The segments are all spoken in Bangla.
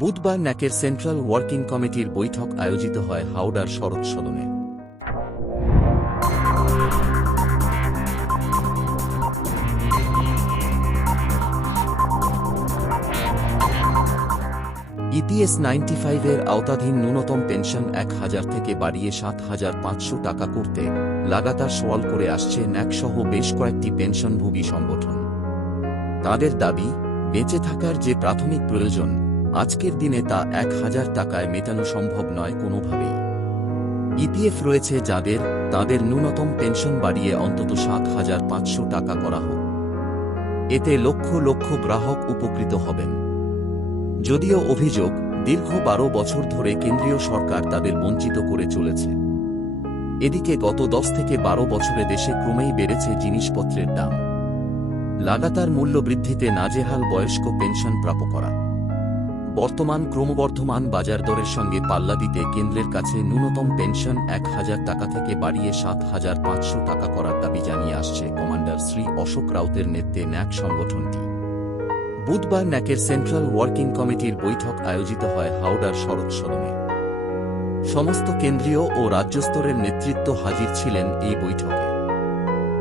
বুধবার ন্যাকের সেন্ট্রাল ওয়ার্কিং কমিটির বৈঠক আয়োজিত হয় হাওড়ার শরৎ সদনে। ইপিএস 95 এর আওতাধীন ন্যূনতম পেনশন ১,০০০ থেকে বাড়িয়ে ৭,৫০০ টাকা করতে লাগাতার সওয়াল করে আসছে ন্যাক সহ বেশ কয়েকটি পেনশনভোগী সংগঠন। তাদের দাবি, বেঁচে থাকার যে প্রাথমিক প্রয়োজন আজকের দিনে তা ১,০০০ টাকায় মেটানো সম্ভব নয় কোনোভাবেই। ইপিএফ রয়েছে যাদের, তাদের ন্যূনতম পেনশন বাড়িয়ে অন্তত ৭,৫০০ টাকা করা হোক। এতে লক্ষ লক্ষ গ্রাহক উপকৃত হবেন। যদিও অভিযোগ, দীর্ঘ ১২ বছর ধরে কেন্দ্রীয় সরকার তাদের বঞ্চিত করে চলেছে। এদিকে গত ১০ থেকে ১২ বছরে দেশে ক্রমেই বেড়েছে জিনিসপত্রের দাম। লাগাতার মূল্যবৃদ্ধিতে নাজেহাল বয়স্ক পেনশন প্রাপকরা। বর্তমান ক্রমবর্ধমান বাজার দরের সঙ্গে পাল্লা দিতে কেন্দ্রের কাছে ন্যূনতম পেনশন ১,০০০ টাকা থেকে বাড়িয়ে ৭,৫০০ টাকা করার দাবি জানিয়ে আসছে কমান্ডার শ্রী অশোক রাউতের নেতৃত্বে ন্যাক সংগঠনটি। বুধবার ন্যাকের সেন্ট্রাল ওয়ার্কিং কমিটির বৈঠক আয়োজিত হয় হাওড়ার শরৎ সদনে। সমস্ত কেন্দ্রীয় ও রাজ্য স্তরের নেতৃত্ব হাজির ছিলেন এই বৈঠকে।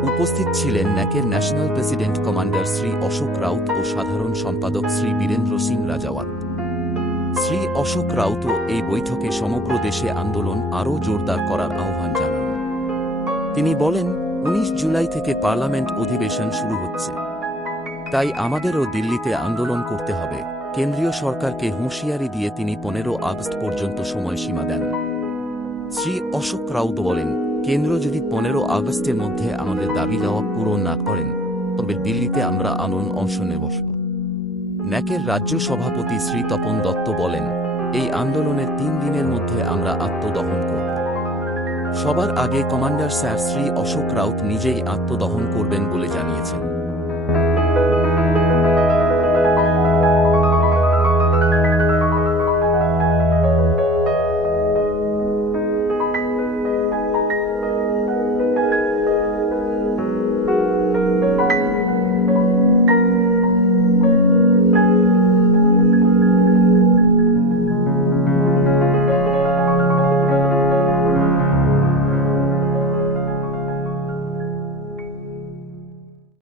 উপস্থিত ছিলেন ন্যাকের national president commander Shri Ashok Raut ও সাধারণ সম্পাদক শ্রী বীরেন্দ্র সিং রাজাওয়াত। শ্রী অশোক রাউতও এই বৈঠকে সমগ্র দেশে আন্দোলন আরও জোরদার করার আহ্বান জানান। তিনি বলেন, ১৯ জুলাই থেকে পার্লামেন্ট অধিবেশন শুরু হচ্ছে, তাই আমাদেরও দিল্লিতে আন্দোলন করতে হবে। কেন্দ্রীয় সরকারকে হুঁশিয়ারি দিয়ে তিনি ১৫ আগস্ট পর্যন্ত সময়সীমা দেন। শ্রী অশোক রাউত বলেন, কেন্দ্র যদি ১৫ আগস্টের মধ্যে আমাদের দাবি দেওয়া পূরণ না করেন তবে দিল্লিতে আমরা আন্দোলন অনশনে বসব। ন্যাকের রাজ্য সভাপতি শ্রী তপন দত্ত বলেন, এই আন্দোলনের ৩ দিনের মধ্যে আমরা আত্মদহন করব। সবার আগে কমান্ডার স্যার শ্রী অশোক রাউত নিজেই আত্মদহন করবেন বলে জানিয়েছেন।